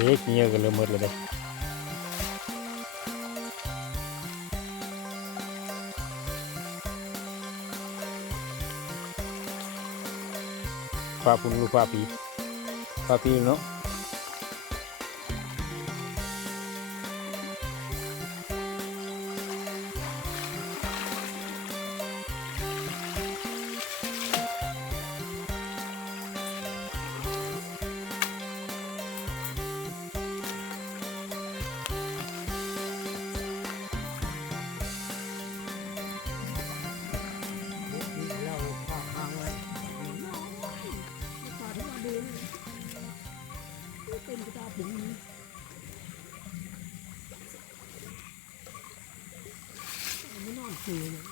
ด็กเงี้ยกันเริ่มหมดเลยเด้ปลาปุ่นลูกปลาปีเนาะเป็นกระดาษผมไม่นอนเสือเลย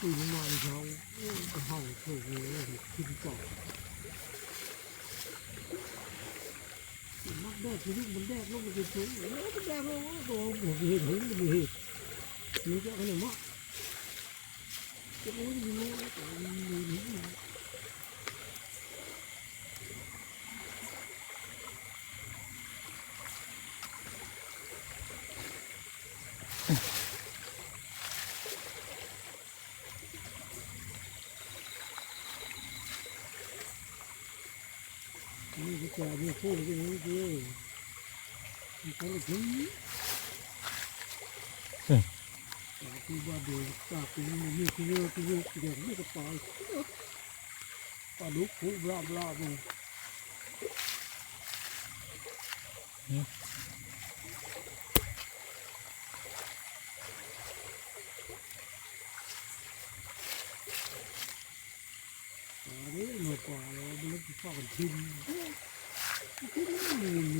ตื่นมาในเช้ากระเห่าโผล่เลยขึ้นเกาะนักแดกชีวิตมันแดกลงมันจะสูงแล้วมันแดกลงตัวหัวเห็นมันมีเหตุนี่ก็ขนาดนั้นจะรู้ยังไงแต่มีนี่ก็จะมีพูดอย่างนี้ด้วยมันก็เลยถึงที่ว่าเดี๋ยวจากตรงนี้มีที่เยอะเดี๋ยวนี้ก็ตายปลาดุกผู้บลาบลาบเลยอันนี้หน่อยกว่าเราไม่ต้องฟังทิ้งไม่มี